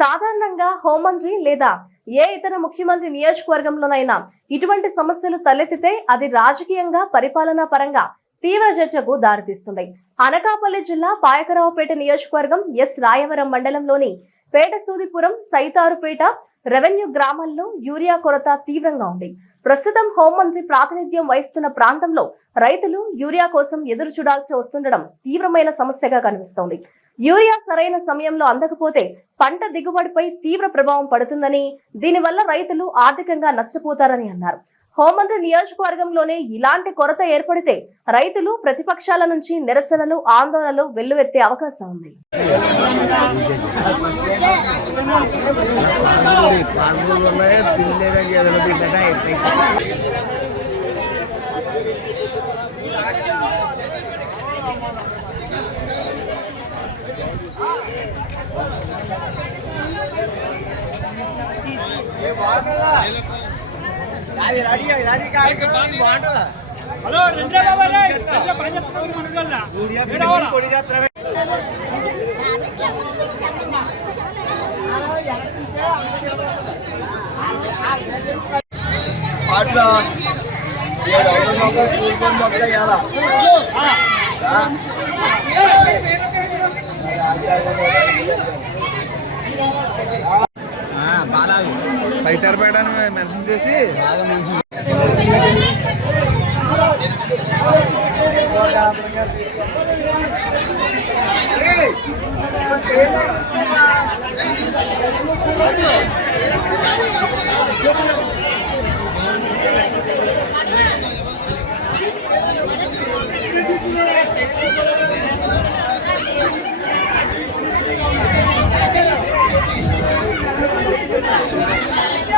సాధారణంగా హోంమంత్రి లేదా ఏ ఇతర ముఖ్యమంత్రి నియోజకవర్గంలోనైనా ఇటువంటి సమస్యలు తలెత్తితే అది రాజకీయంగా పరిపాలనా పరంగా తీవ్ర చర్చకు దారితీస్తుంది. అనకాపల్లి జిల్లా పాయకరావుపేట నియోజకవర్గం ఎస్. రాయవరం మండలంలోని పేట సూదిపురం సైతారుపేట రెవెన్యూ గ్రామాల్లో యూరియా కొరత తీవ్రంగా ఉంది. ప్రస్తుతం హోంమంత్రి ప్రాతినిధ్యం వహిస్తున్న ప్రాంతంలో రైతులు యూరియా కోసం ఎదురు చూడాల్సి వస్తుండడం తీవ్రమైన సమస్యగా కనిపిస్తోంది. యూరియా సరైన సమయంలో అందకపోతే పంట దిగుబడిపై తీవ్ర ప్రభావం పడుతుందని దీనివల్ల రైతులు ఆర్థికంగా నష్టపోతారని అన్నారు. హోంమంత్రి నియోజకవర్గంలోనే ఇలాంటి కొరత ఏర్పడితే రైతులు ప్రతిపక్షాల నుంచి నిరసనలు ఆందోళనలు వెల్లువెత్తే అవకాశం ఉంది. పాస్బుక్ హలో రెండే బాబా రే రెండే పని చెప్తున్నాను మనగల్లా ఏడవలా పాటలో ఏడు ఐదు వందలు కూలిపోయిన మొక్క ఇవ్వాలా సైతారపేట అని మెన్షన్ చేసి బాగా మెన్షన్ Thank